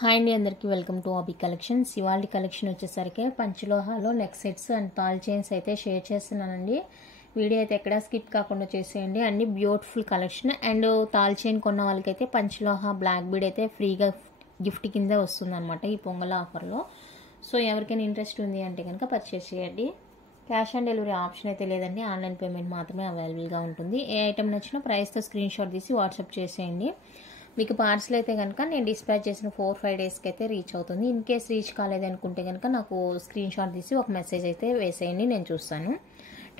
Hi అండి, అందరికీ welcome to అబీ collections. ఇవాళ కలెక్షన్ వచ్చేసరికి పంచలోహాలో neck sets and Tal chains అయితే షేర్ చేస్తున్నానండి. వీడియో అయితే ఎక్కడా స్కిప్ కాకుండా చేసేయండి. అన్ని beautiful collection. And Tal chain కొన్న వాళ్ళకైతే పంచలోహ బ్లాక్ బీడ్ అయితే ఫ్రీగా గిఫ్ట్ కింద వస్తుంది అనమాట ఈ పొంగల్ ఆఫర్లో. సో ఎవరికైనా ఇంట్రెస్ట్ ఉంది అంటే కనుక పర్చేస్ చేయండి. క్యాష్ ఆన్ డెలివరీ ఆప్షన్ అయితే లేదండి, ఆన్లైన్ పేమెంట్ మాత్రమే అవైలబుల్గా ఉంటుంది. ఏ ఐటమ్ నచ్చినా ప్రైస్తో స్క్రీన్ షాట్ తీసి వాట్సాప్ చేసేయండి. మీకు పార్సల్ అయితే కనుక నేను డిస్పాచ్ చేసిన 4-5 డేస్కి అయితే రీచ్ అవుతుంది. ఇన్ కేస్ రీచ్ కాలేదు అనుకుంటే కనుక నాకు స్క్రీన్ షాట్ తీసి ఒక మెసేజ్ అయితే వేసేయండి, నేను చూస్తాను.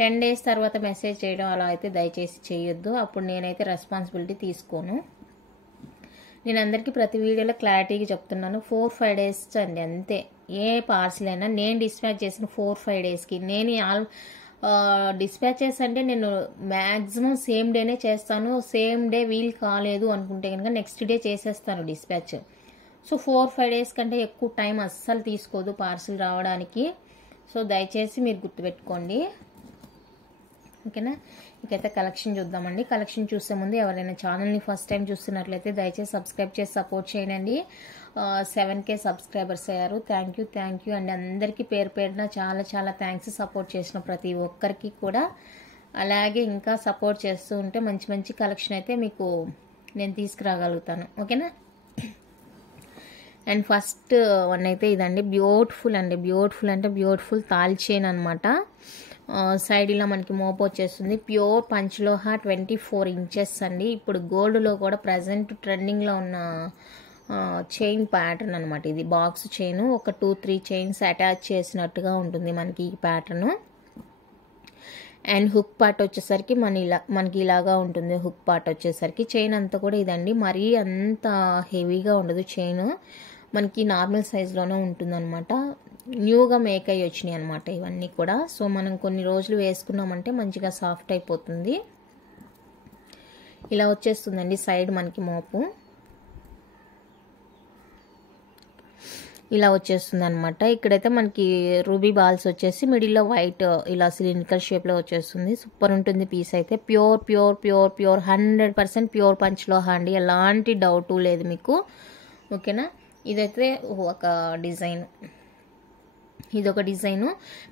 10 డేస్ తర్వాత మెసేజ్ చేయడం అలా అయితే దయచేసి చేయొద్దు, అప్పుడు నేనైతే రెస్పాన్సిబిలిటీ తీసుకోను. నేను అందరికీ ప్రతి వీడియోలో క్లారిటీగా చెప్తున్నాను. 4-5 డేస్ అండి అంతే. ఏ పార్సల్ అయినా నేను డిస్పాచ్ చేసిన 4-5 డేస్కి నేను డిస్పాచెస్ అంటే నేను మ్యాక్సిమం సేమ్ డేనే చేస్తాను. సేమ్ డే వీల్ కాలేదు అనుకుంటే కనుక నెక్స్ట్ డే చేసేస్తాను డిస్పాచ్. సో 4-5 డేస్ కంటే ఎక్కువ టైం అస్సలు తీసుకోదు పార్సిల్ రావడానికి. సో దయచేసి మీరు గుర్తుపెట్టుకోండి, ఓకేనా. ఇకైతే కలెక్షన్ చూద్దామండి. కలెక్షన్ చూసే ముందు ఎవరైనా ఛానల్ని ఫస్ట్ టైం చూస్తున్నట్లయితే దయచేసి సబ్స్క్రైబ్ చేసి సపోర్ట్ చేయండి. 7K సబ్స్క్రైబర్స్ అయ్యారు. థ్యాంక్ యూ అండి. అందరికీ పేరు పేరున చాలా చాలా థ్యాంక్స్, సపోర్ట్ చేసిన ప్రతి ఒక్కరికి కూడా. అలాగే ఇంకా సపోర్ట్ చేస్తూ ఉంటే మంచి మంచి కలెక్షన్ అయితే మీకు నేను తీసుకురాగలుగుతాను, ఓకేనా. అండ్ ఫస్ట్ వన్ అయితే ఇదండి, బ్యూటిఫుల్ అండి. బ్యూటిఫుల్ అంటే బ్యూటిఫుల్ తాల్ చైన్ అనమాట. సైడ్ ఇలా మనకి మోపు వచ్చేస్తుంది. ప్యూర్ పంచలోహ 24 ఇంచెస్ అండి. ఇప్పుడు గోల్డ్లో కూడా ప్రజెంట్ ట్రెండింగ్లో ఉన్న చైన్ ప్యాటర్న్ అనమాట ఇది. బాక్స్ చైన్ ఒక 2-3 చైన్స్ అటాచ్ చేసినట్టుగా ఉంటుంది మనకి ఈ ప్యాటర్న్. అండ్ హుక్ పార్ట్ వచ్చేసరికి మనకి ఇలాగా ఉంటుంది. హుక్ పార్ట్ వచ్చేసరికి చైన్ అంతా కూడా ఇదండి, మరీ అంత హెవీగా ఉండదు చైన్, మనకి నార్మల్ సైజులోనే ఉంటుంది అనమాట. న్యూగా మేక్ అయ్యి వచ్చినాయి అనమాట ఇవన్నీ కూడా. సో మనం కొన్ని రోజులు వేసుకున్నామంటే మంచిగా సాఫ్ట్ అయిపోతుంది. ఇలా వచ్చేస్తుందండి సైడ్ మనకి మోపు, ఇలా వచ్చేస్తుంది అనమాట. ఇక్కడైతే మనకి రూబీ బాల్స్ వచ్చేసి మిడిల్లో వైట్ ఇలా సిలిండ్రికల్ షేప్లో వచ్చేస్తుంది. సూపర్ ఉంటుంది పీస్ అయితే. ప్యూర్ 100% ప్యూర్ పంచలోహ అండి, ఎలాంటి డౌటు లేదు మీకు, ఓకేనా. ఇదైతే ఒక డిజైన్, ఇదొక డిజైను.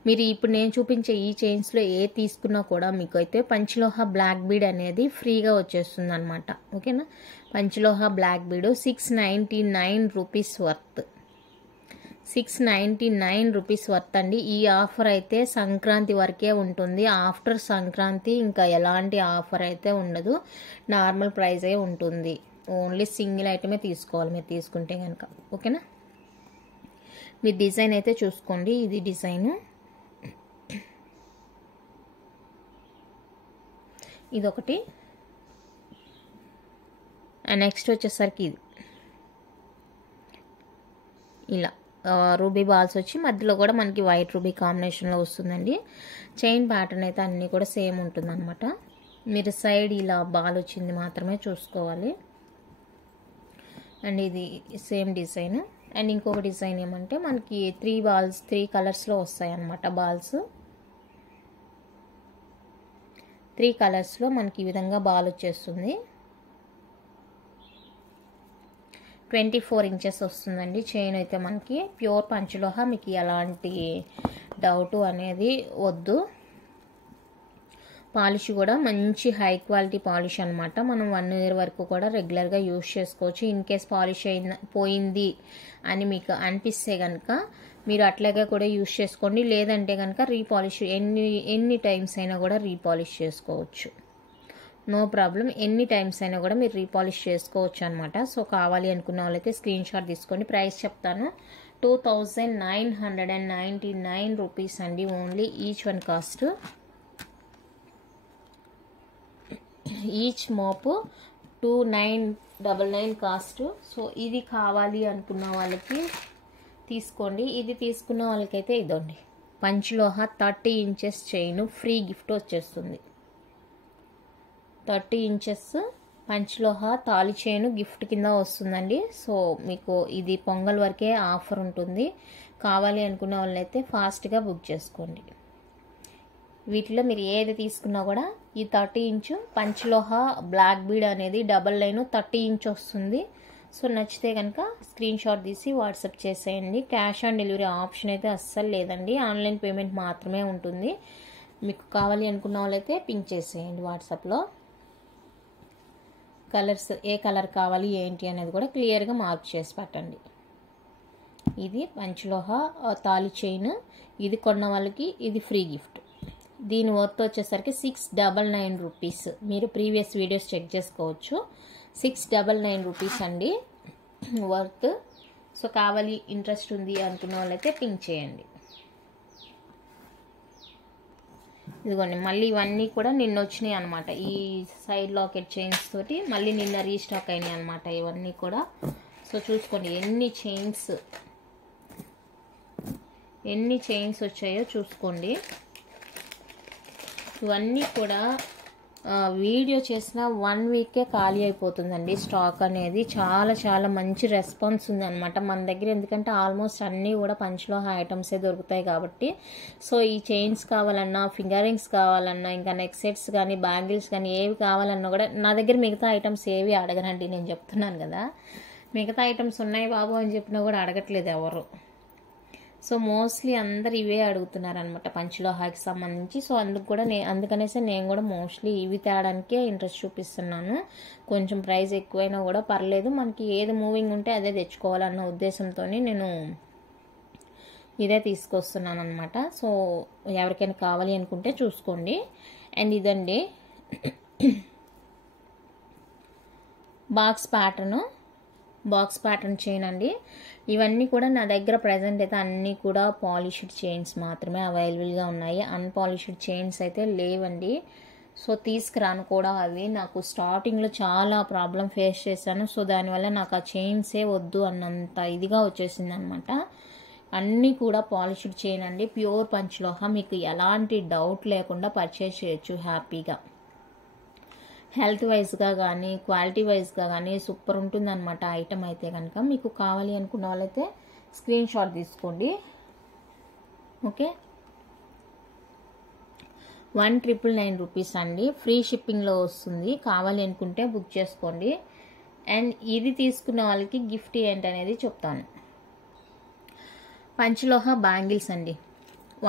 మీరు ఇప్పుడు నేను చూపించే ఈ చైన్స్లో ఏ తీసుకున్నా కూడా మీకు అయితే పంచలోహ బ్లాక్ బీడ్ అనేది ఫ్రీగా వచ్చేస్తుంది అనమాట, ఓకేనా. పంచలోహ black bead 699 rupees worth. 699 rupees worth అండి. ఈ ఆఫర్ అయితే సంక్రాంతి వరకే ఉంటుంది. ఆఫ్టర్ సంక్రాంతి ఇంకా ఎలాంటి ఆఫర్ అయితే ఉండదు, నార్మల్ ప్రైజే ఉంటుంది. ఓన్లీ సింగిల్ ఐటమే తీసుకోవాలి మీరు తీసుకుంటే కనుక, ఓకేనా. మీరు డిజైన్ అయితే చూసుకోండి, ఇది డిజైను. ఇదొకటి. అండ్ నెక్స్ట్ వచ్చేసరికి ఇది ఇలా రూబీ బాల్స్ వచ్చి మధ్యలో కూడా మనకి వైట్ రూబీ కాంబినేషన్లో వస్తుందండి. చైన్ ప్యాటర్న్ అయితే అన్నీ కూడా సేమ్ ఉంటుంది అనమాట. మీరు సైడ్ ఇలా బాల్ వచ్చింది మాత్రమే చూసుకోవాలి. అండ్ ఇది సేమ్ డిజైన్. అండ్ ఇంకొక డిజైన్ ఏమంటే మనకి 3 కలర్స్లో వస్తాయి అన్నమాట. బాల్స్ 3 కలర్స్లో మనకి ఈ విధంగా బాల్ వచ్చేస్తుంది. 24 ఇంచెస్ వస్తుందండి చైన్ అయితే మనకి. ప్యూర్ పంచలోహ, మీకు ఎలాంటి డౌటు అనేది వద్దు. పాలిష్ కూడా మంచి హై క్వాలిటీ పాలిష్ అనమాట. మనం 1 ఇయర్ వరకు కూడా రెగ్యులర్గా యూజ్ చేసుకోవచ్చు. ఇన్ కేస్ పాలిష్ పోయింది అని మీకు అనిపిస్తే కనుక మీరు అట్లాగే కూడా యూజ్ చేసుకోండి. లేదంటే కనుక రీపాలిష్ ఎన్ని టైమ్స్ అయినా కూడా రీపాలిష్ చేసుకోవచ్చు, నో ప్రాబ్లం. ఎన్ని టైమ్స్ అయినా కూడా మీరు రీపాలిష్ చేసుకోవచ్చు అనమాట. సో కావాలి అనుకున్న వాళ్ళైతే స్క్రీన్ షాట్ తీసుకోండి. ప్రైస్ చెప్తాను, 2999 రూపీస్ అండి only. Each one cost, each మోపు 2999 కాస్ట్. సో ఇది కావాలి అనుకున్న వాళ్ళకి తీసుకోండి. ఇది తీసుకున్న వాళ్ళకైతే ఇదండి పంచలోహ 30 ఇంచెస్ చైన్ ఫ్రీ గిఫ్ట్ వచ్చేస్తుంది. 30 ఇంచెస్ పంచలోహ తాళి చైన్ గిఫ్ట్ కింద వస్తుందండి. సో మీకు ఇది పొంగల్ వరకే ఆఫర్ ఉంటుంది. కావాలి అనుకున్న వాళ్ళైతే ఫాస్ట్గా బుక్ చేసుకోండి. వీటిలో మీరు ఏది తీసుకున్నా కూడా ఈ 30 ఇంచు పంచలోహ బ్లాక్ బీడ్ అనేది డబల్ లైన్ 30 ఇంచ్ వస్తుంది. సో నచ్చితే కనుక స్క్రీన్ షాట్ తీసి వాట్సాప్ చేసేయండి. క్యాష్ ఆన్ డెలివరీ ఆప్షన్ అయితే అస్సలు లేదండి, ఆన్లైన్ పేమెంట్ మాత్రమే ఉంటుంది. మీకు కావాలి అనుకున్న వాళ్ళైతే పింక్ చేసేయండి వాట్సాప్లో. కలర్స్ ఏ కలర్ కావాలి ఏంటి అనేది కూడా క్లియర్గా మార్క్ చేసి పెట్టండి. ఇది పంచలోహ తాళి చైన్, ఇది కొన్న వాళ్ళకి ఇది ఫ్రీ గిఫ్ట్. దీని వర్త్ వచ్చేసరికి 699 రూపీస్. మీరు ప్రీవియస్ వీడియోస్ చెక్ చేసుకోవచ్చు. 699 రూపీస్ అండి వర్త్. సో కావాలి, ఇంట్రెస్ట్ ఉంది అనుకున్న వాళ్ళైతే పింక్ చేయండి. ఇదిగోండి, మళ్ళీ ఇవన్నీ కూడా నిన్న వచ్చినాయి అనమాట. ఈ సైడ్ లాకెట్ చైన్స్ తోటి మళ్ళీ నిన్న రీస్టాక్ అయినాయి అనమాట ఇవన్నీ కూడా. సో చూసుకోండి ఎన్ని చైన్స్ వచ్చాయో చూసుకోండి. ఇవన్నీ కూడా వీడియో చేసిన 1 వీకే ఖాళీ అయిపోతుందండి స్టాక్ అనేది. చాలా చాలా మంచి రెస్పాన్స్ ఉంది అనమాట మన దగ్గర, ఎందుకంటే ఆల్మోస్ట్ అన్నీ కూడా పంచలోహ ఐటమ్సే దొరుకుతాయి కాబట్టి. సో ఈ చైన్స్ కావాలన్నా, ఫింగర్ రింగ్స్ కావాలన్నా, ఇంకా నెక్ సెట్స్ కానీ, బ్యాంగిల్స్ కానీ ఏవి కావాలన్నా కూడా నా దగ్గర మిగతా ఐటమ్స్ ఏవి అడగనండి. నేను చెప్తున్నాను కదా, మిగతా ఐటమ్స్ ఉన్నాయి బాబు అని చెప్పినా కూడా అడగట్లేదు ఎవరు. సో మోస్ట్లీ అందరు ఇవే అడుగుతున్నారు అనమాట పంచలోహాకి సంబంధించి. సో అందుకనేసి నేను కూడా మోస్ట్లీ ఇవి తేడానికే ఇంట్రెస్ట్ చూపిస్తున్నాను. కొంచెం ప్రైస్ ఎక్కువైనా కూడా పర్లేదు, మనకి ఏది మూవింగ్ ఉంటే అదే తెచ్చుకోవాలన్న ఉద్దేశంతో నేను ఇదే తీసుకొస్తున్నాను అనమాట. సో ఎవరికైనా కావాలి అనుకుంటే చూసుకోండి. అండ్ ఇదండి బాక్స్ ప్యాటర్న్ చైన్ అండి. ఇవన్నీ కూడా నా దగ్గర ప్రజెంట్ అయితే అన్నీ కూడా పాలిష్డ్ చైన్స్ మాత్రమే అవైలబుల్గా ఉన్నాయి. అన్పాలిష్డ్ చైన్స్ అయితే లేవండి. సో తీసుకురాను కూడా. అవి నాకు స్టార్టింగ్లో చాలా ప్రాబ్లం ఫేస్ చేశాను. సో దానివల్ల నాకు ఆ చైన్సే వద్దు అన్నంత ఇదిగా వచ్చేసింది అనమాట. అన్నీ కూడా పాలిష్డ్ చైన్ అండి, ప్యూర్ పంచలోహ. మీకు ఎలాంటి డౌట్ లేకుండా పర్చేస్ చేయొచ్చు హ్యాపీగా. హెల్త్ వైజ్గా కానీ, క్వాలిటీ వైజ్గా కానీ సూపర్ ఉంటుంది అనమాట ఐటమ్ అయితే కనుక. మీకు కావాలి అనుకున్న వాళ్ళైతే స్క్రీన్ షాట్ తీసుకోండి. ఓకే, 1,999 రూపీస్ అండి, ఫ్రీ షిప్పింగ్లో వస్తుంది. కావాలి అనుకుంటే బుక్ చేసుకోండి. అండ్ ఇది తీసుకున్న వాళ్ళకి గిఫ్ట్ ఏంటనేది చెప్తాను. పంచలోహ బ్యాంగిల్స్ అండి,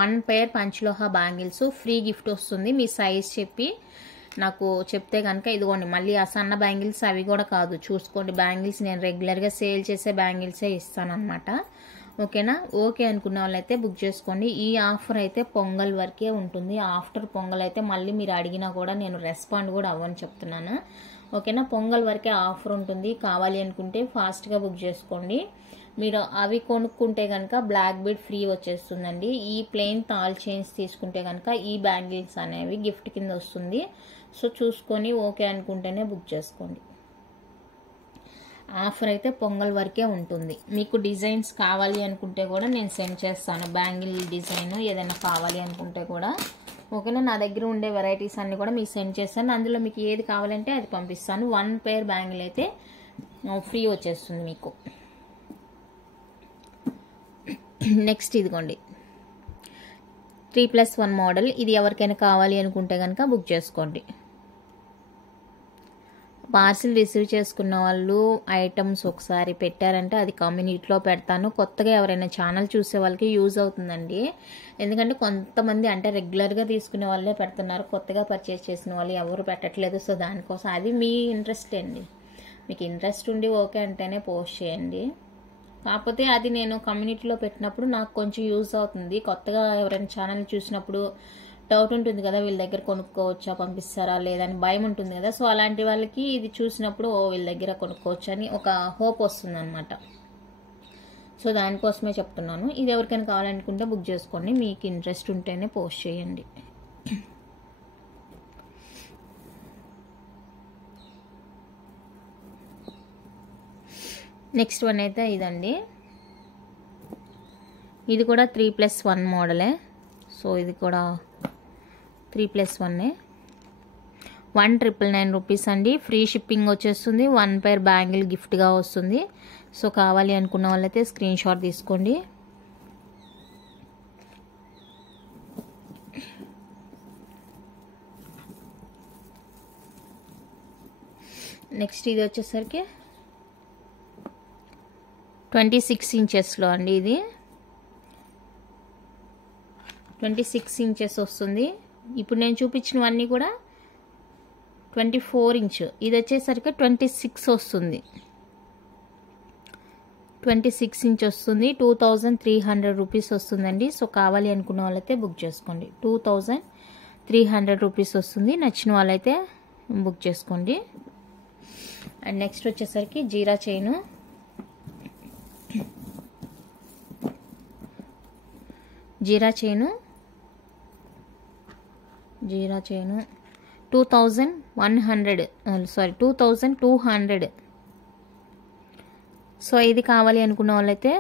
1 పేర్ పంచలోహ బ్యాంగిల్స్ ఫ్రీ గిఫ్ట్ వస్తుంది. మీ సైజ్ చెప్పి నాకు చెప్తే కనుక. ఇదిగోండి, మళ్ళీ ఆ సన్న బ్యాంగిల్స్ అవి కూడా కాదు, చూసుకోండి. బ్యాంగిల్స్ నేను రెగ్యులర్గా సేల్ చేసే బ్యాంగిల్సే ఇస్తాను అనమాట. ఓకేనా? ఓకే అనుకున్న వాళ్ళైతే బుక్ చేసుకోండి. ఈ ఆఫర్ అయితే పొంగల్ వరకే ఉంటుంది. ఆఫ్టర్ పొంగల్ అయితే మళ్ళీ మీరు అడిగినా కూడా నేను రెస్పాండ్ కూడా అవ్వని చెప్తున్నాను. ఓకేనా? పొంగల్ వరకే ఆఫర్ ఉంటుంది. కావాలి అనుకుంటే ఫాస్ట్గా బుక్ చేసుకోండి. మీరు అవి కొనుక్కుంటే కనుక బ్లాక్ బీడ్ ఫ్రీ వచ్చేస్తుందండి. ఈ ప్లెయిన్ తాల్ చైన్స్ తీసుకుంటే కనుక ఈ బ్యాంగిల్స్ అనేవి గిఫ్ట్ కింద వస్తుంది. సో చూసుకొని ఓకే అనుకుంటేనే బుక్ చేసుకోండి. ఆఫర్ అయితే పొంగల్ వరకే ఉంటుంది. మీకు డిజైన్స్ కావాలి అనుకుంటే కూడా నేను సెండ్ చేస్తాను. బ్యాంగిల్ డిజైన్ ఏదైనా కావాలి అనుకుంటే కూడా ఓకేనా. నా దగ్గర ఉండే వెరైటీస్ అన్ని కూడా మీకు సెండ్ చేస్తాను. అందులో మీకు ఏది కావాలంటే అది పంపిస్తాను. 1 పేర్ బ్యాంగిల్ అయితే ఫ్రీ వచ్చేస్తుంది మీకు. నెక్స్ట్ ఇదిగోండి, 3+1 మోడల్. ఇది ఎవరికైనా కావాలి అనుకుంటే కనుక బుక్ చేసుకోండి. పార్సిల్ రిసీవ్ చేసుకున్న వాళ్ళు ఐటమ్స్ ఒకసారి పెట్టారంటే అది కమ్యూనిటీలో పెడతాను. కొత్తగా ఎవరైనా ఛానల్ చూసే వాళ్ళకి యూజ్ అవుతుందండి. ఎందుకంటే కొంతమంది అంటే రెగ్యులర్గా తీసుకునే వాళ్ళే పెడుతున్నారు, కొత్తగా పర్చేస్ చేసిన వాళ్ళు ఎవరు పెట్టట్లేదు. సో దానికోసం అది మీ ఇంట్రెస్ట్ అండి. మీకు ఇంట్రెస్ట్ ఉండి ఓకే అంటేనే పోస్ట్ చేయండి. కాకపోతే అది నేను కమ్యూనిటీలో పెట్టినప్పుడు నాకు కొంచెం యూజ్ అవుతుంది. కొత్తగా ఎవరైనా ఛానల్ చూసినప్పుడు డౌట్ ఉంటుంది కదా, వీళ్ళ దగ్గర కొనుక్కోవచ్చా, పంపిస్తారా లేదని భయం ఉంటుంది కదా. సో అలాంటి వాళ్ళకి ఇది చూసినప్పుడు వీళ్ళ దగ్గర కొనుక్కోవచ్చు అని ఒక హోప్ వస్తుంది అనమాట. సో దానికోసమే చెప్తున్నాను. ఇది ఎవరికైనా కావాలనుకుంటే బుక్ చేసుకోండి. మీకు ఇంట్రెస్ట్ ఉంటేనే పోస్ట్ చేయండి. నెక్స్ట్ వన్ అయితే ఇదండి, ఇది కూడా 3+1 మోడలే. సో ఇది కూడా 3+1, 1,999 రూపీస్ అండి, ఫ్రీ షిప్పింగ్ వచ్చేస్తుంది. 1 పేర్ బ్యాంగిల్ గిఫ్ట్గా వస్తుంది. సో కావాలి అనుకున్న వాళ్ళైతే స్క్రీన్ షాట్ తీసుకోండి. నెక్స్ట్ ఇది వచ్చేసరికి 26 ఇంచెస్లో అండి. ఇది 26 ఇంచెస్ వస్తుంది. ఇప్పుడు నేను చూపించినవన్నీ కూడా 24 ఇంచ్. ఇది వచ్చేసరికి 26 వస్తుంది. 26 ఇంచ్ వస్తుంది. 2300 రూపీస్ వస్తుందండి. సో కావాలి అనుకున్న వాళ్ళైతే బుక్ చేసుకోండి. 2300 రూపీస్ వస్తుంది. నచ్చిన వాళ్ళైతే బుక్ చేసుకోండి. అండ్ నెక్స్ట్ వచ్చేసరికి జీరా చైను. జీరా చైను 2200. సో ఇది కావాలి అనుకున్న వాళ్ళైతే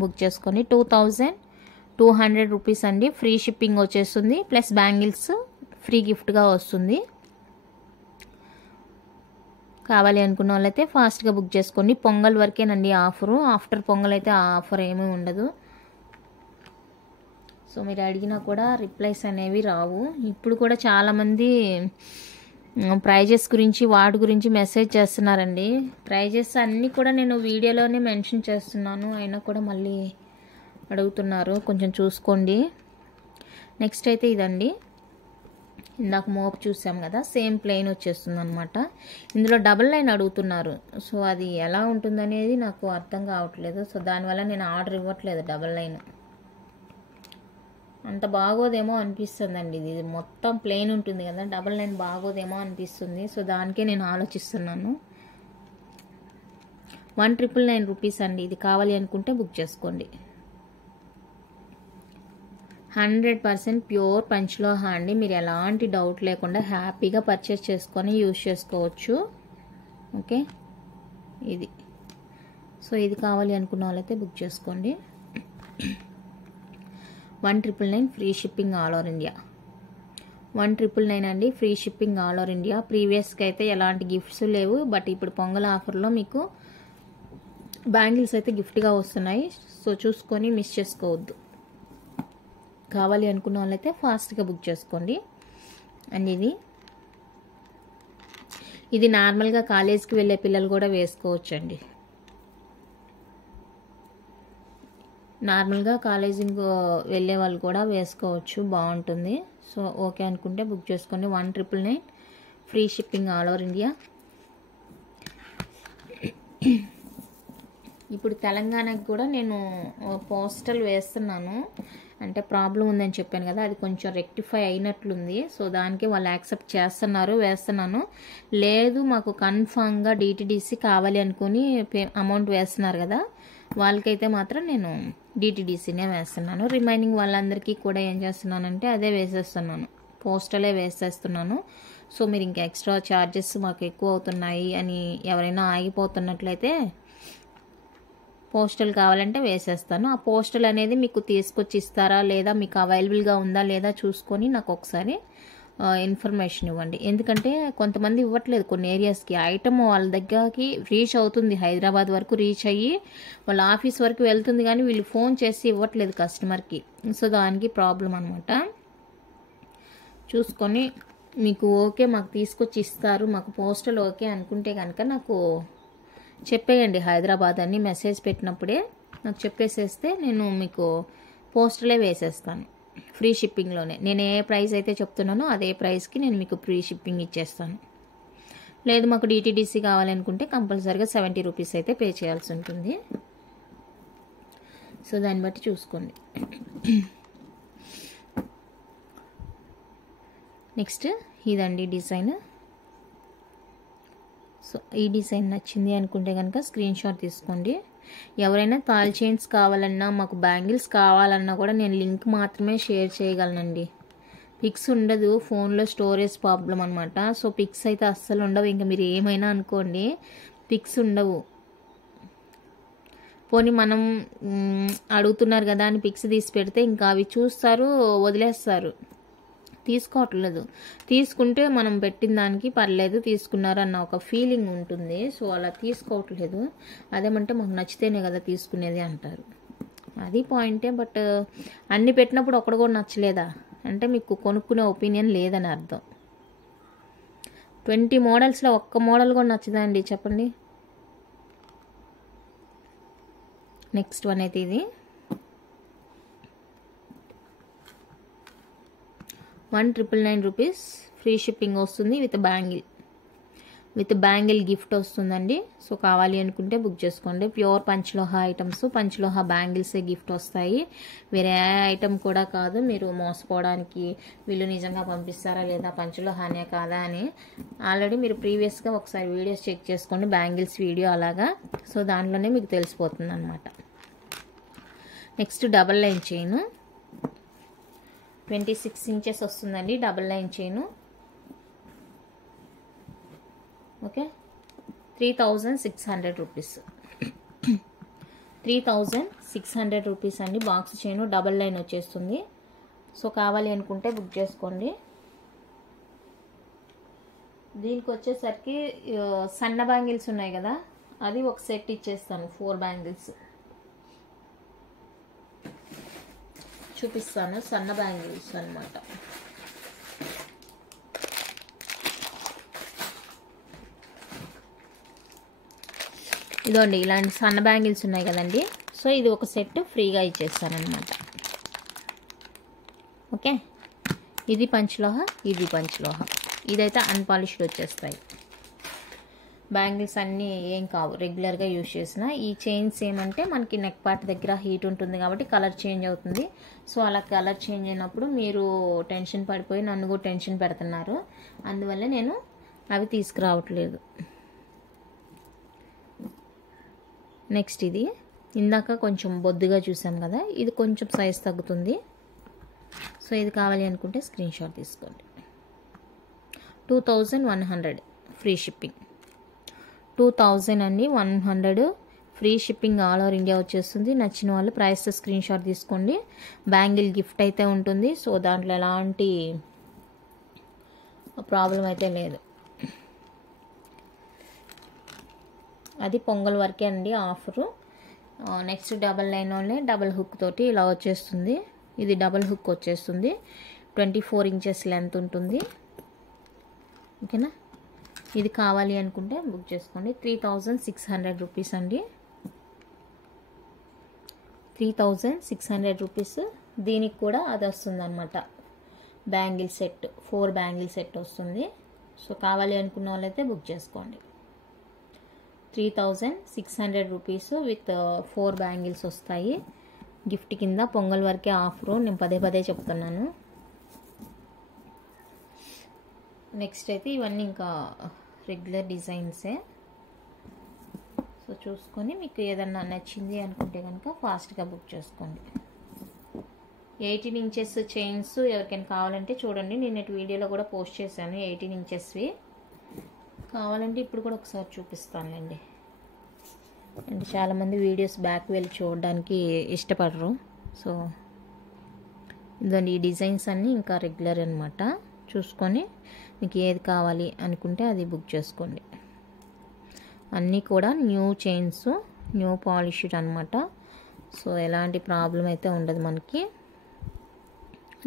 బుక్ చేసుకోండి. 2200 రూపీస్ అండి. ఫ్రీ షిప్పింగ్ వచ్చేస్తుంది. ప్లస్ బ్యాంగిల్స్ ఫ్రీ గిఫ్ట్గా వస్తుంది. కావాలి అనుకున్న వాళ్ళైతే ఫాస్ట్గా బుక్ చేసుకోండి. పొంగల్ వరకేనండి ఆఫరు. ఆఫ్టర్ పొంగల్ అయితే ఆ ఆఫర్ ఏమీ ఉండదు. సో మీరు అడిగినా కూడా రిప్లైస్ అనేవి రావు. ఇప్పుడు కూడా చాలామంది ప్రైజెస్ గురించి వాటి గురించి మెసేజ్ చేస్తున్నారండి. ప్రైజెస్ అన్నీ కూడా నేను వీడియోలోనే మెన్షన్ చేస్తున్నాను, అయినా కూడా మళ్ళీ అడుగుతున్నారు. కొంచెం చూసుకోండి. నెక్స్ట్ అయితే ఇదండి. ఇందాక మోపు చూసాం కదా, సేమ్ ప్లెయిన్ వచ్చేస్తుంది అనమాట. ఇందులో డబుల్ లైన్ అడుగుతున్నారు. సో అది ఎలా ఉంటుందనేది నాకు అర్థం కావట్లేదు. సో దానివల్ల నేను ఆర్డర్ ఇవ్వట్లేదు. డబుల్ లైన్ అంత బాగోదేమో అనిపిస్తుందండి. ఇది మొత్తం ప్లెయిన్ ఉంటుంది కదా, డబుల్ లైన్ బాగోదేమో అనిపిస్తుంది. సో దానికే నేను ఆలోచిస్తున్నాను. 1999 రూపీస్ అండి. ఇది కావాలి అనుకుంటే బుక్ చేసుకోండి. 100% ప్యూర్ పంచలోహ అండి. మీరు ఎలాంటి డౌట్ లేకుండా హ్యాపీగా పర్చేస్ చేసుకొని యూజ్ చేసుకోవచ్చు. ఓకే, ఇది. సో ఇది కావాలి అనుకున్న వాళ్ళైతే బుక్ చేసుకోండి. 1999 free shipping all over India. 1999 అండి, free shipping all over India. ప్రీవియస్కి అయితే ఎలాంటి గిఫ్ట్స్ లేవు, బట్ ఇప్పుడు పొంగల్ ఆఫర్లో మీకు బ్యాంగిల్స్ అయితే గిఫ్ట్గా వస్తున్నాయి. సో చూసుకొని మిస్ చేసుకోవద్దు. కావాలి అనుకున్న వాళ్ళైతే ఫాస్ట్గా బుక్ చేసుకోండి. అండ్ ఇది నార్మల్గా కాలేజ్కి వెళ్ళే పిల్లలు కూడా వేసుకోవచ్చు అండి. నార్మల్గా కాలేజీకి వెళ్ళే వాళ్ళు కూడా వేసుకోవచ్చు, బాగుంటుంది. సో ఓకే అనుకుంటే బుక్ చేసుకోండి. 1999 free shipping all over India. ఇప్పుడు తెలంగాణకి కూడా నేను పోస్టల్ వేస్తున్నాను. అంటే ప్రాబ్లం ఉందని చెప్పాను కదా, అది కొంచెం రెక్టిఫై అయినట్లుంది. సో దానికి వాళ్ళు యాక్సెప్ట్ చేస్తున్నారు, వేస్తున్నాను. లేదు మాకు కన్ఫామ్గా డిటిడిసి కావాలి అనుకుని అమౌంట్ వేస్తున్నారు కదా, వాళ్ళకైతే మాత్రం నేను డిటిడిసినే వేస్తున్నాను. రిమైనింగ్ వాళ్ళందరికీ కూడా ఏం చేస్తున్నానంటే అదే వేసేస్తున్నాను, పోస్టలే వేసేస్తున్నాను. సో మీరు ఇంకా ఎక్స్ట్రా ఛార్జెస్ మాకు ఎక్కువ అవుతున్నాయి అని ఎవరైనా ఆగిపోతున్నట్లయితే పోస్టల్ కావాలంటే వేసేస్తాను. ఆ పోస్టల్ అనేది మీకు తీసుకొచ్చి ఇస్తారా లేదా, మీకు అవైలబుల్గా ఉందా లేదా చూసుకొని నాకు ఒకసారి ఇన్ఫర్మేషన్ ఇవ్వండి. ఎందుకంటే కొంతమంది ఇవ్వట్లేదు కొన్ని ఏరియాస్కి. ఐటమ్ వాళ్ళ దగ్గరికి రీచ్ అవుతుంది, హైదరాబాద్ వరకు రీచ్ అయ్యి వాళ్ళ ఆఫీస్ వరకు వెళ్తుంది, కానీ వీళ్ళు ఫోన్ చేసి ఇవ్వట్లేదు కస్టమర్కి. సో దానికి ప్రాబ్లం అనమాట. చూసుకొని మీకు ఓకే మాకు తీసుకొచ్చి ఇస్తారు, మాకు పోస్టల్ ఓకే అనుకుంటే కనుక నాకు చెప్పేయండి. హైదరాబాద్ అని మెసేజ్ పెట్టినప్పుడే నాకు చెప్పేసేస్తే నేను మీకు పోస్టలే వేసేస్తాను ఫ్రీ షిప్పింగ్లోనే. నేను ఏ ప్రైస్ అయితే చెప్తున్నానో అదే ప్రైస్కి నేను మీకు ఫ్రీ షిప్పింగ్ ఇచ్చేస్తాను. లేదు మాకు డిటిడిసి కావాలనుకుంటే కంపల్సరీగా 70 రూపీస్ అయితే పే చేయాల్సి ఉంటుంది. సో దాన్ని బట్టి చూసుకోండి. నెక్స్ట్ ఇదండి డిజైన్. సో ఈ డిజైన్ నచ్చింది అనుకుంటే కనుక స్క్రీన్ షాట్ తీసుకోండి. ఎవరైనా తాల్ చైన్స్ కావాలన్నా, మాకు బ్యాంగిల్స్ కావాలన్నా కూడా నేను లింక్ మాత్రమే షేర్ చేయగలనండి. పిక్స్ ఉండదు, ఫోన్లో స్టోరేజ్ ప్రాబ్లం అనమాట. సో పిక్స్ అయితే అస్సలు ఉండవు. ఇంకా మీరు ఏమైనా అనుకోండి, పిక్స్ ఉండవు. పోనీ మనం అడుగుతున్నారు కదా అని పిక్స్ తీసి పెడితే ఇంకా అవి చూస్తారు, వదిలేస్తారు, తీసుకోవట్లేదు. తీసుకుంటే మనం పెట్టిన దానికి పర్లేదు, తీసుకున్నారు అన్న ఒక ఫీలింగ్ ఉంటుంది. సో అలా తీసుకోవట్లేదు. అదేమంటే మాకు నచ్చితేనే కదా తీసుకునేది అంటారు. అది పాయింటే. బట్ అన్ని పెట్టినప్పుడు ఒకటి కూడా నచ్చలేదా అంటే మీకు కొనుక్కునే ఒపీనియన్ లేదని అర్థం. 20 మోడల్స్లో ఒక్క మోడల్ కూడా నచ్చదా అండి చెప్పండి. నెక్స్ట్ వన్ అయితే ఇది 1,999 రూపీస్ ఫ్రీ షిప్పింగ్ వస్తుంది విత్ బ్యాంగిల్ గిఫ్ట్ వస్తుందండి. సో కావాలి అనుకుంటే బుక్ చేసుకోండి. ప్యూర్ పంచలోహ ఐటమ్స్, పంచలోహ బ్యాంగిల్సే గిఫ్ట్ వస్తాయి. వేరే ఐటమ్ కూడా కాదు. మీరు మోసపోవడానికి వీళ్ళు నిజంగా పంపిస్తారా లేదా పంచలోహానే కాదా అని ఆల్రెడీ మీరు ప్రీవియస్గా ఒకసారి వీడియోస్ చెక్ చేసుకోండి, బ్యాంగిల్స్ వీడియో అలాగా. సో దాంట్లోనే మీకు తెలిసిపోతుంది అనమాట. Next double line chain 26 inches వస్తుందండి. Double line chain okay 3,600 rupees 3,600 rupees అండి. బాక్స్ చైన్ డబల్ లైన్ వచ్చేస్తుంది. సో కావాలి అనుకుంటే బుక్ చేసుకోండి. దీనికి వచ్చేసరికి సన్న బ్యాంగిల్స్ ఉన్నాయి కదా, అది ఒక సెట్ ఇచ్చేస్తాను. 4 బ్యాంగిల్స్ చూపిస్తాను. సన్న బ్యాంగిల్స్ అన్నమాట. ఇదిగోండి ఇలాంటి సన్న బ్యాంగిల్స్ ఉన్నాయి కదండి. సో ఇది ఒక సెట్ ఫ్రీగా ఇచ్చేస్తానమాట. ఓకే, ఇది పంచలోహ, ఇది పంచలోహ. ఇదైతే అన్పాలిష్డ్ వచ్చేస్తాయి. బ్యాంగిల్స్ అన్నీ ఏం కావు, రెగ్యులర్గా యూజ్ చేసిన. ఈ చైన్స్ ఏమంటే మనకి నెక్ పార్ట్ దగ్గర హీట్ ఉంటుంది కాబట్టి కలర్ చేంజ్ అవుతుంది. సో అలా కలర్ చేంజ్ అయినప్పుడు మీరు టెన్షన్ పడిపోయి నన్ను కూడా టెన్షన్ పెడుతున్నారు. అందువల్ల నేను అవి తీసుకురావట్లేదు. నెక్స్ట్ ఇది ఇందాక కొంచెం బొద్దుగా చూసాం కదా, ఇది కొంచెం సైజ్ తగ్గుతుంది. సో ఇది కావాలి అనుకుంటే స్క్రీన్ షాట్ తీసుకోండి. 2,100 free shipping. 2,100 free shipping all over India వచ్చేస్తుంది. నచ్చిన వాళ్ళు ప్రైస్ స్క్రీన్ షాట్ తీసుకోండి. బ్యాంగిల్ గిఫ్ట్ అయితే ఉంటుంది. సో దాంట్లో ఎలాంటి ప్రాబ్లం అయితే లేదు. అది పొంగల్ వరకే అండి offer. Next double line only double hook తోటి ఇలా వచ్చేస్తుంది. ఇది డబల్ హుక్ వచ్చేస్తుంది. 24 ఇంచెస్ లెంత్ ఉంటుంది. ఓకేనా, ఇది కావాలి అనుకుంటే బుక్ చేసుకోండి. 3,600 రూపీస్ అండి. 3,600 రూపీస్. దీనికి కూడా అది వస్తుంది అనమాట, బ్యాంగిల్ సెట్. 4 బ్యాంగిల్ సెట్ వస్తుంది. సో కావాలి అనుకున్న వాళ్ళైతే బుక్ చేసుకోండి. 3,600 రూపీస్ విత్ 4 బ్యాంగిల్స్ వస్తాయి గిఫ్ట్ కింద. పొంగల్ వరకే ఆఫరు, నేను పదే చెప్తున్నాను. నెక్స్ట్ అయితే ఇవన్నీ ఇంకా రెగ్యులర్ డిజైన్సే. సో చూసుకొని మీకు ఏదన్నా నచ్చింది అనుకుంటే కనుక ఫాస్ట్గా బుక్ చేసుకోండి. 18 ఇంచెస్ చైన్స్ ఎవరికైనా కావాలంటే చూడండి, నేను వీడియోలో కూడా పోస్ట్ చేశాను 18 ఇంచెస్వి. కావాలంటే ఇప్పుడు కూడా ఒకసారి చూపిస్తానులేండి. అంటే చాలామంది వీడియోస్ బ్యాక్ వెళ్ళి చూడడానికి ఇష్టపడరు. సో ఇదండి, ఈ డిజైన్స్ అన్నీ ఇంకా రెగ్యులర్ అనమాట. చూసుకొని మీకు ఏది కావాలి అనుకుంటే అది బుక్ చేసుకోండి. అన్నీ కూడా న్యూ చైన్స్, న్యూ పాలిష్డ్ అనమాట. సో ఎలాంటి ప్రాబ్లం అయితే ఉండదు మనకి.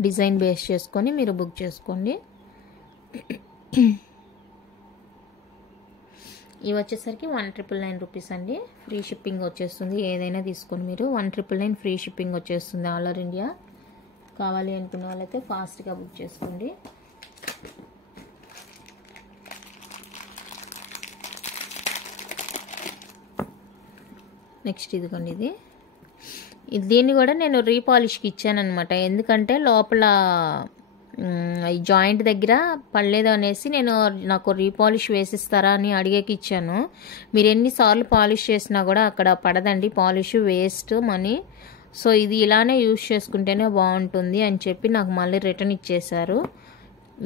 డిజైన్ బేస్ చేసుకొని మీరు బుక్ చేసుకోండి. ఇవి వచ్చేసరికి 1,999 రూపీస్ అండి. ఫ్రీ షిప్పింగ్ వచ్చేస్తుంది. ఏదైనా తీసుకొని మీరు 1,999 ఫ్రీ షిప్పింగ్ వచ్చేస్తుంది ఆల్ ఓవర్ ఇండియా. కావాలి అనుకున్న వాళ్ళైతే ఫాస్ట్గా బుక్ చేసుకోండి. నెక్స్ట్ ఇదిగోండి, దీన్ని కూడా నేను రీపాలిష్కి ఇచ్చానమాట. ఎందుకంటే లోపల ఈ జాయింట్ దగ్గర పడలేదు అనేసి నాకు రీపాలిష్ వేసిస్తారా అని అడిగేకి ఇచ్చాను. మీరు ఎన్నిసార్లు పాలిష్ చేసినా కూడా అక్కడ పడదండి, పాలిష్ వేస్ట్ మనీ. సో ఇది ఇలానే యూజ్ చేసుకుంటేనే బాగుంటుంది అని చెప్పి నాకు మళ్ళీ రిటర్న్ ఇచ్చేశారు.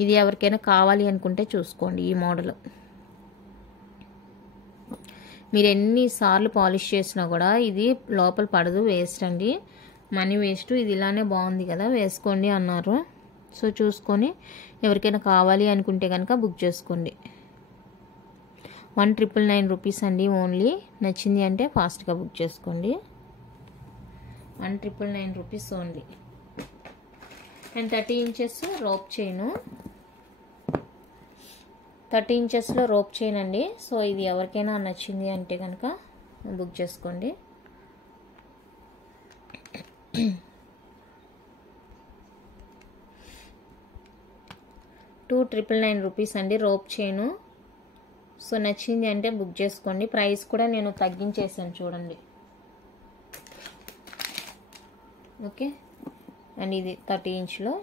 ఇది ఎవరికైనా కావాలి అనుకుంటే చూసుకోండి. ఈ మోడల్ మీరు ఎన్నిసార్లు పాలిష్ చేసినా కూడా ఇది లోపల పడదు, వేస్ట్ అండి, మనీ వేస్ట్. ఇది ఇలానే బాగుంది కదా, వేసుకోండి అన్నారు. సో చూసుకొని ఎవరికైనా కావాలి అనుకుంటే కనుక బుక్ చేసుకోండి. 1,999 రూపీస్ అండి ఓన్లీ. నచ్చింది అంటే ఫాస్ట్గా బుక్ చేసుకోండి. 1,999 rupees only. And 30 inches rope chain, 30 ఇంచెస్లో రోప్ చైన్ అండి. సో ఇది ఎవరికైనా నచ్చింది అంటే కనుక బుక్ చేసుకోండి. $2,999 రూపీస్ అండి రోప్ చైను. సో నచ్చింది అంటే బుక్ చేసుకోండి. ప్రైస్ కూడా నేను తగ్గించేసాను చూడండి. ఓకే, అండ్ ఇది 30 ఇంచ్లో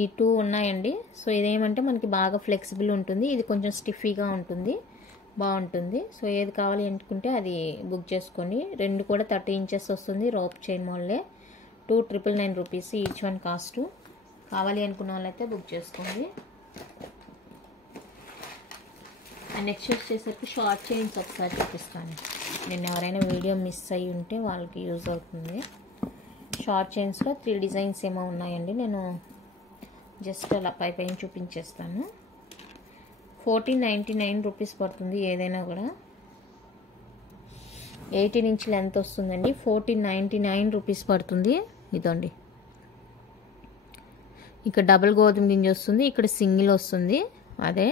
ఈ 2 ఉన్నాయండి. సో ఇదేమంటే మనకి బాగా ఫ్లెక్సిబుల్ ఉంటుంది, ఇది కొంచెం స్టిఫీగా ఉంటుంది, బాగుంటుంది. సో ఏది కావాలి అనుకుంటే అది బుక్ చేసుకోండి. రెండు కూడా 30 ఇంచెస్ వస్తుంది, రోప్ చైన్ మోడలే. $2,999 రూపీస్ ఈచ్ వన్ కాస్ట్. కావాలి అనుకున్న వాళ్ళైతే బుక్ చేసుకోండి. అండ్ నెక్స్ట్ వచ్చేసరికి షార్ట్ చైన్స్ ఒకసారి చూపిస్తాను. నేను ఎవరైనా వీడియో మిస్ అయ్యి ఉంటే వాళ్ళకి యూజ్ అవుతుంది. షార్ట్ చైన్స్లో 3 డిజైన్స్ ఏమో ఉన్నాయండి. నేను జస్ట్ అలా పైన చూపించేస్తాను. $1,499 రూపీస్ పడుతుంది ఏదైనా కూడా. 18 ఇంచ్ లెంత్ వస్తుందండి. $1,499 రూపీస్ పడుతుంది. ఇదండి, ఇక్కడ డబుల్ గోధుమ గింజ వస్తుంది, ఇక్కడ సింగిల్ వస్తుంది. అదే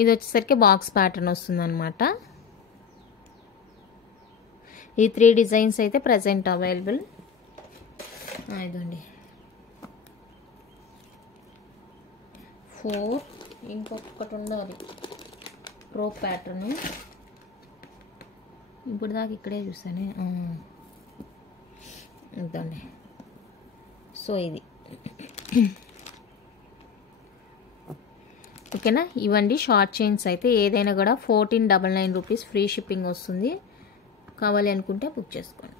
ఇది వచ్చేసరికి బాక్స్ ప్యాటర్న్ వస్తుంది అనమాట. ఈ 3 డిజైన్స్ అయితే ప్రజెంట్ అవైలబుల్. ఇదండి 4, ఇంకొకటి ఉండాలి ప్రో ప్యాటర్న్. ఇప్పుడు దాకా ఇక్కడే చూసానే. ఇదండి, సో ఇది ఓకేనా. ఇవ్వండి షార్ట్ చైన్స్ అయితే ఏదైనా కూడా $1,499 రూపీస్ ఫ్రీ షిప్పింగ్ వస్తుంది. కావాలి అనుకుంటే బుక్ చేసుకోండి.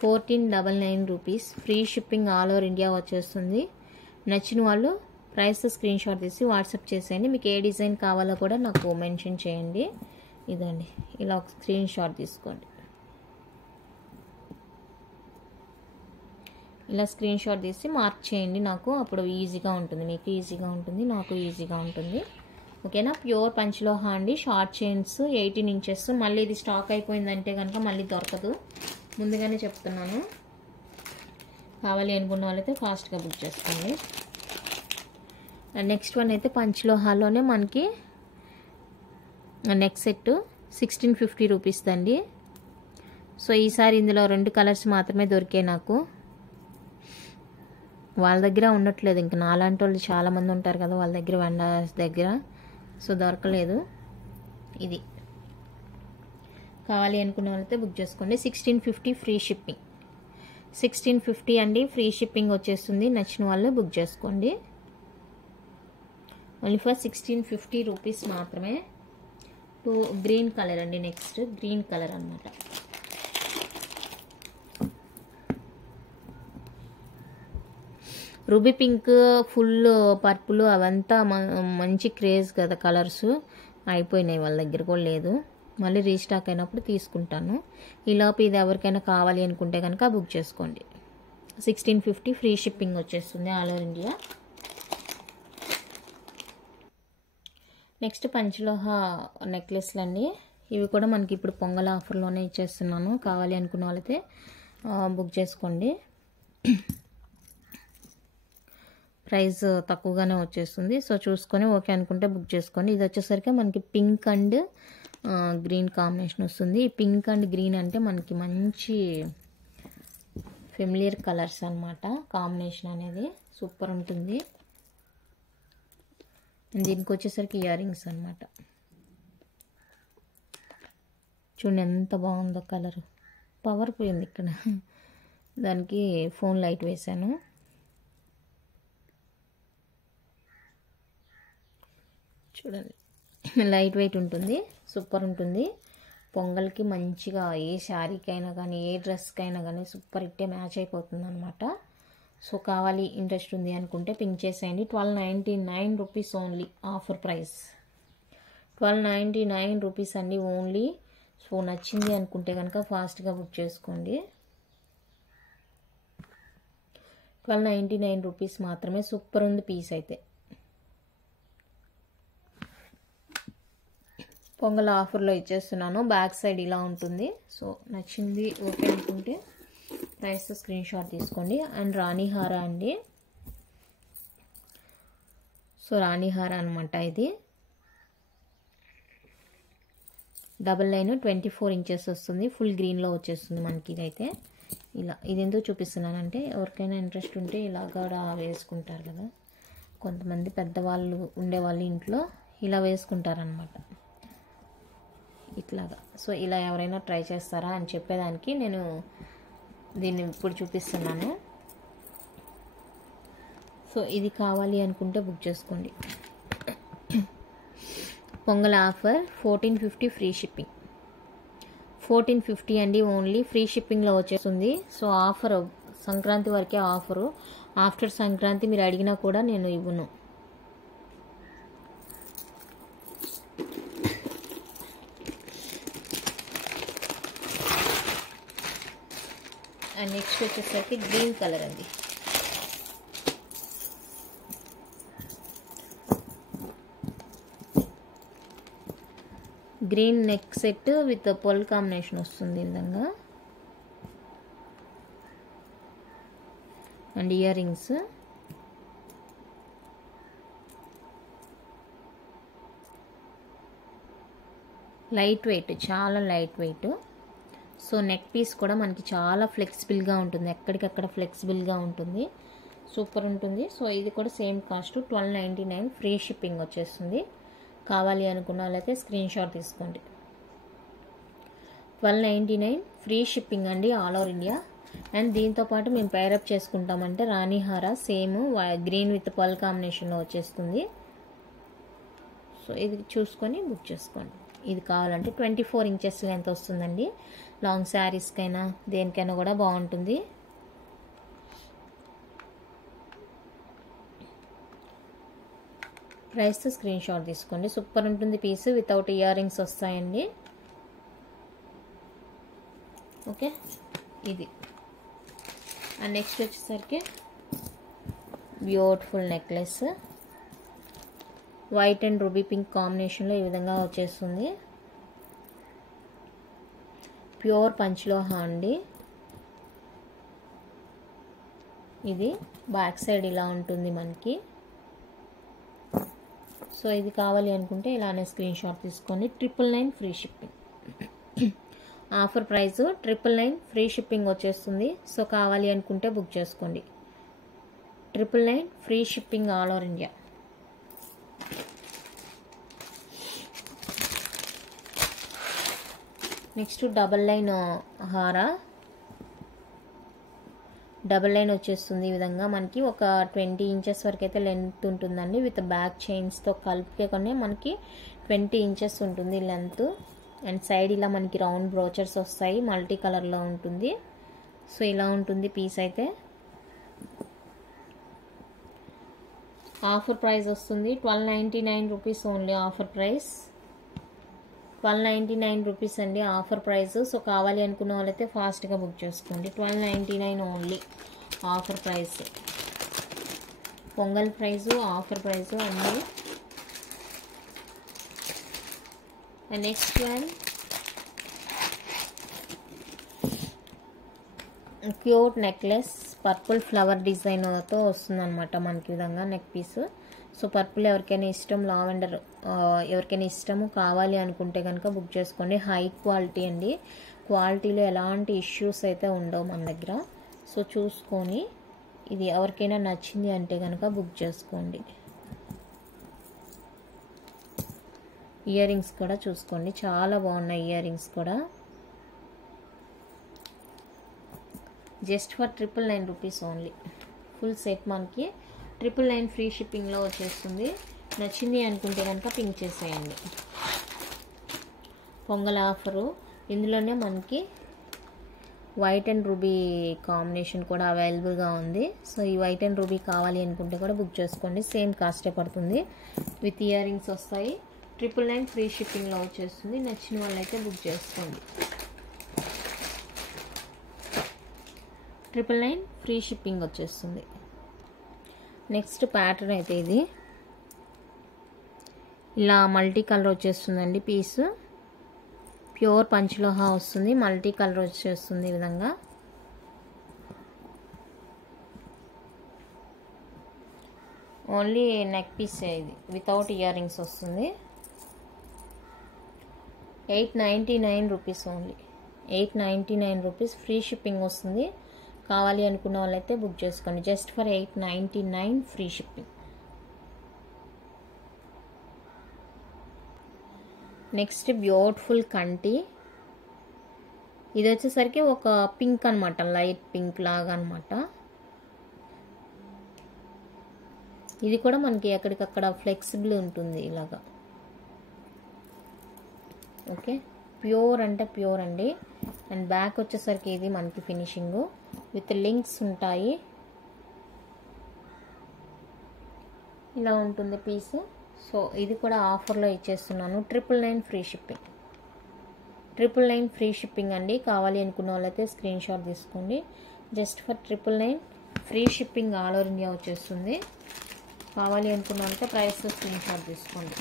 $1,499 rupees free shipping all over India వచ్చేస్తుంది. నచ్చిన వాళ్ళు ప్రైస్ స్క్రీన్ షాట్ తీసి వాట్సాప్ చేసేయండి. మీకు ఏ డిజైన్ కావాలో కూడా నాకు మెన్షన్ చేయండి. ఇదండి, ఇలా ఒక స్క్రీన్ షాట్ తీసుకోండి. ఇలా స్క్రీన్ షాట్ తీసి మార్క్ చేయండి నాకు, అప్పుడు ఈజీగా ఉంటుంది, మీకు ఈజీగా ఉంటుంది, నాకు ఈజీగా ఉంటుంది. ఓకేనా. ప్యూర్ పంచలోహ అండి, షార్ట్ చైన్స్ 18 ఇంచెస్. మళ్ళీ ఇది స్టాక్ అయిపోయిందంటే కనుక మళ్ళీ దొరకదు, ముందుగానే చెప్తున్నాను. కావాలి అనుకున్న వాళ్ళైతే ఫాస్ట్గా బుక్ చేసుకోండి. నెక్స్ట్ వన్ అయితే పంచలోహాలోనే మనకి నెక్ సెట్ 1650 రూపీస్ అండి. సో ఈసారి ఇందులో 2 కలర్స్ మాత్రమే దొరికాయి నాకు. వాళ్ళ దగ్గర ఉండట్లేదు, ఇంకా నాలాంటి వాళ్ళు చాలామంది ఉంటారు కదా వాళ్ళ దగ్గర, వెండర్స్ దగ్గర. సో దొరకలేదు. ఇది కావాలి అనుకున్న వాళ్ళైతే బుక్ చేసుకోండి. 1650 ఫ్రీ షిప్పింగ్. 1650 అండి ఫ్రీ షిప్పింగ్ వచ్చేస్తుంది. నచ్చిన వాళ్ళు బుక్ చేసుకోండి. ఓన్లీ ఫర్ 1650 రూపీస్ మాత్రమే. గ్రీన్ కలర్ అండి, నెక్స్ట్ గ్రీన్ కలర్ అన్నమాట. రూబీ పింక్, ఫుల్ పర్పుల్ అవంతా మంచి క్రేజ్ కదా కలర్స్. అయిపోయినాయి, వాళ్ళ దగ్గర కూడా లేదు. మళ్ళీ రీస్టాక్ అయినప్పుడు తీసుకుంటాను. ఈలోపు ఇది ఎవరికైనా కావాలి అనుకుంటే కనుక బుక్ చేసుకోండి. 1650 ఫ్రీ షిప్పింగ్ వచ్చేస్తుంది ఆల్ ఓవర్ ఇండియా. నెక్స్ట్ పంచలోహ నెక్లెస్లు అండి. ఇవి కూడా మనకి ఇప్పుడు పొంగల్ ఆఫర్లోనే ఇచ్చేస్తున్నాను. కావాలి అనుకున్న వాళ్ళైతే బుక్ చేసుకోండి. ప్రైస్ తక్కువగానే వచ్చేస్తుంది. సో చూసుకొని ఓకే అనుకుంటే బుక్ చేసుకోండి. ఇది వచ్చేసరికి మనకి పింక్ అండ్ గ్రీన్ కాంబినేషన్ వస్తుంది. ఈ పింక్ అండ్ గ్రీన్ అంటే మనకి మంచి ఫెమిలియర్ కలర్స్ అన్నమాట. కాంబినేషన్ అనేది సూపర్ ఉంటుంది. దీనికి వచ్చేసరికి ఇయర్ రింగ్స్ అనమాట. చూడండి ఎంత బాగుందో కలర్. పవర్ పోయింది ఇక్కడ, దానికి ఫోన్ లైట్ వేసాను. చూడండి లైట్ వెయిట్ ఉంటుంది, సూపర్ ఉంటుంది. పొంగల్కి మంచిగా ఏ శారీకైనా కానీ ఏ డ్రెస్కైనా కానీ సూపర్ ఇట్టే మ్యాచ్ అయిపోతుంది అనమాట. సో కావాలి, ఇంట్రెస్ట్ ఉంది అనుకుంటే పింక్ చేసేయండి. 1299 rupees only offer price. 1299 rupees అండి ఓన్లీ. సో నచ్చింది అనుకుంటే కనుక ఫాస్ట్గా బుక్ చేసుకోండి. 1299 రూపీస్ మాత్రమే. సూపర్ ఉంది పీస్ అయితే. పొంగల్ ఆఫర్లో ఇచ్చేస్తున్నాను. బ్యాక్ సైడ్ ఇలా ఉంటుంది. సో నచ్చింది ఓకే అనుకుంటే ప్రైస్ స్క్రీన్ షాట్ తీసుకోండి. అండ్ రాణిహార అండి. సో రాణిహార అనమాట ఇది. డబల్ లైన్ 24 ఇంచెస్ వస్తుంది. ఫుల్ గ్రీన్లో వచ్చేస్తుంది మనకి ఇదైతే. ఇలా ఇది ఎందుకు చూపిస్తున్నానంటే ఎవరికైనా ఇంట్రెస్ట్ ఉంటే ఇలా కూడా వేసుకుంటారు కదా, కొంతమంది పెద్దవాళ్ళు ఉండేవాళ్ళు ఇంట్లో ఇలా వేసుకుంటారనమాట ఇట్లాగా. సో ఇలా ఎవరైనా ట్రై చేస్తారా అని చెప్పేదానికి నేను దీన్ని ఇప్పుడు చూపిస్తున్నాను. సో ఇది కావాలి అనుకుంటే బుక్ చేసుకోండి. Pongal offer 1450 free shipping. 1450 అండి ఓన్లీ, ఫ్రీ షిప్పింగ్లో వచ్చేస్తుంది. సో ఆఫర్ సంక్రాంతి వరకే ఆఫరు, ఆఫ్టర్ సంక్రాంతి మీరు అడిగినా కూడా నేను ఇవ్వను. అండ్ నెక్స్ట్ వచ్చేసరికి గ్రీన్ కలర్ అండి. Green neck set with pearl combination వస్తుంది ఈ విధంగా. And earrings. Light weight, చాలా light weight. So neck piece కూడా మనకి చాలా ఫ్లెక్సిబుల్గా ఉంటుంది, ఎక్కడికక్కడ ఫ్లెక్సిబుల్గా ఉంటుంది, సూపర్ ఉంటుంది. సో ఇది కూడా సేమ్ కాస్ట్ 1299 ఫ్రీ షిప్పింగ్ వచ్చేస్తుంది. కావాలి అనుకున్న వాళ్ళైతే స్క్రీన్ షాట్ తీసుకోండి. 1299 ఫ్రీ షిప్పింగ్ అండి ఆల్ ఓవర్ ఇండియా. అండ్ దీంతోపాటు మేము పేరప్ చేసుకుంటామంటే రాణి హార సేమ్ గ్రీన్ విత్ పర్ల్ కాంబినేషన్లో వచ్చేస్తుంది. సో ఇది చూసుకొని బుక్ చేసుకోండి. ఇది కావాలంటే 24 ఇంచెస్ లెంత్ వస్తుందండి. లాంగ్ శారీస్కైనా దేనికైనా కూడా బాగుంటుంది. ప్రైస్తో స్క్రీన్ షాట్ తీసుకోండి. సూపర్ ఉంటుంది పీస్, వితౌట్ ఇయర్ రింగ్స్ వస్తాయండి. ఓకే ఇది. అండ్ నెక్స్ట్ వచ్చేసరికి beautiful necklace, white and ruby pink కాంబినేషన్లో ఈ విధంగా వచ్చేస్తుంది. ప్యూర్ పంచలోహ అండి. ఇది బ్యాక్ సైడ్ ఇలా ఉంటుంది మనకి. సో ఇది కావాలి అనుకుంటే ఇలానే స్క్రీన్ షాట్ తీసుకొని 999 free shipping. Offer price 999 free shipping వచ్చేస్తుంది. సో కావాలి అనుకుంటే బుక్ చేసుకోండి. 999 free shipping all over India. Next double line హార. డబల్ లైన్ వచ్చేస్తుంది ఈ విధంగా మనకి. ఒక 20 ఇంచెస్ వరకు అయితే లెంత్ ఉంటుందండి. విత్ బ్యాక్ చైన్స్తో కలిపి మనకి 20 ఇంచెస్ ఉంటుంది లెంత్. అండ్ సైడ్ ఇలా మనకి రౌండ్ బ్రోచర్స్ వస్తాయి, మల్టీ కలర్లో ఉంటుంది. సో ఇలా ఉంటుంది పీస్ అయితే. ఆఫర్ ప్రైస్ వస్తుంది 1299 rupees only. Offer price 1299 rupees అండి ఆఫర్ ప్రైస్. సో కావాలి అనుకున్న వాళ్ళైతే ఫాస్ట్గా బుక్ చేసుకోండి. 1299 only offer price. Pongal price, offer price అన్నీ. And next one cute necklace, purple flower డిజైన్తో వస్తుందన్నమాట మనకి విధంగా నెక్ పీస్. సో పర్పుల్ ఎవరికైనా ఇష్టం, లావెండర్ ఎవరికైనా ఇష్టము కావాలి అనుకుంటే కనుక బుక్ చేసుకోండి. హై క్వాలిటీ అండి, క్వాలిటీలో ఎలాంటి ఇష్యూస్ అయితే ఉండవు మన దగ్గర. సో చూసుకొని ఇది ఎవరికైనా నచ్చింది అంటే కనుక బుక్ చేసుకోండి. ఇయర్ రింగ్స్ కూడా చూసుకోండి, చాలా బాగున్నాయి ఇయర్ రింగ్స్ కూడా. Just for 999 rupees only. Full set మనకి 999 ఫ్రీ షిప్పింగ్లో వచ్చేస్తుంది. నచ్చింది అనుకుంటే కనుక పింక్ చేసేయండి. పొంగల్ ఆఫరు. ఇందులోనే మనకి వైట్ అండ్ రూబీ కాంబినేషన్ కూడా అవైలబుల్గా ఉంది. సో ఈ వైట్ అండ్ రూబీ కావాలి అనుకుంటే కూడా బుక్ చేసుకోండి. సేమ్ కాస్టే పడుతుంది. విత్ ఇయర్ రింగ్స్ వస్తాయి. 999 ఫ్రీ షిప్పింగ్లో వచ్చేస్తుంది. నచ్చిన వాళ్ళైతే బుక్ చేసుకోండి. 999 ఫ్రీ షిప్పింగ్ వచ్చేస్తుంది. నెక్స్ట్ ప్యాటర్న్ అయితే ఇది ఇలా మల్టీ కలర్ వచ్చేస్తుందండి పీస్. ప్యూర్ పంచలోహ వస్తుంది, మల్టీ కలర్ వచ్చేస్తుంది ఈ విధంగా. ఓన్లీ నెక్ పీస్ ఇది, వితౌట్ ఇయర్ రింగ్స్ వస్తుంది. 899 rupees only. 899 rupees free shipping వస్తుంది. కావాలి అనుకున్న వాళ్ళైతే బుక్ చేసుకోండి. Just for 899 free shipping. Next beautiful కంటి. ఇది వచ్చేసరికి ఒక పింక్ అనమాట, లైట్ పింక్ లాగా అనమాట. ఇది కూడా మనకి ఎక్కడికక్కడ ఫ్లెక్సిబుల్ ఉంటుంది ఇలాగా. ఓకే, ప్యూర్ అంటే ప్యూర్ అండి. అండ్ బ్యాక్ వచ్చేసరికి ఇది మనకి ఫినిషింగ్ విత్ లింక్స్ ఉంటాయి. ఇలా ఉంటుంది పీస్. సో ఇది కూడా ఆఫర్లో ఇచ్చేస్తున్నాను. 999 ఫ్రీ షిప్పింగ్. 999 ఫ్రీ షిప్పింగ్ అండి. కావాలి అనుకున్న వాళ్ళైతే స్క్రీన్ షాట్ తీసుకోండి. Just for 999 free shipping all over India వచ్చేస్తుంది. కావాలి అనుకున్న వాళ్ళైతే ప్రైస్ స్క్రీన్ షాట్ తీసుకోండి.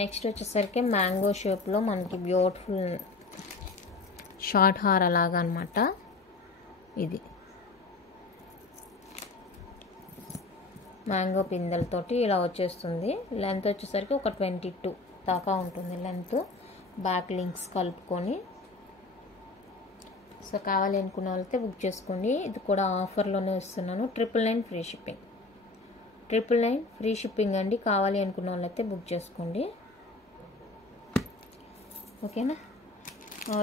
నెక్స్ట్ వచ్చేసరికి మ్యాంగో షేప్లో మనకి బ్యూటిఫుల్ షార్ట్ హార్ అలాగా అనమాట. ఇది మ్యాంగో పిందెలతోటి ఇలా వచ్చేస్తుంది. లెంత్ వచ్చేసరికి ఒక 22 దాకా ఉంటుంది లెంత్. బ్యాక్ లింక్స్ కలుపుకొని. సో కావాలి అనుకున్న వాళ్ళైతే బుక్ చేసుకోండి. ఇది కూడా ఆఫర్లోనే ఇస్తున్నాను. 999 ఫ్రీ షిప్పింగ్. 999 ఫ్రీ షిప్పింగ్ అండి. కావాలి అనుకున్న వాళ్ళైతే బుక్ చేసుకోండి. ఓకేనా,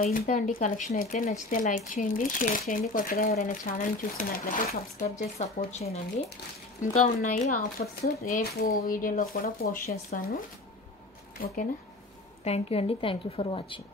ఇంత అండి కలెక్షన్ అయితే. నచ్చితే లైక్ చేయండి, షేర్ చేయండి. కొత్తగా ఎవరైనా ఛానల్ చూస్తున్నట్లయితే సబ్స్క్రైబ్ చేసి సపోర్ట్ చేయండి. ఇంకా ఉన్నాయి ఆఫర్స్, రేపు వీడియోలో కూడా పోస్ట్ చేస్తాను. ఓకేనా, థ్యాంక్ యూ అండి. Thank you for watching.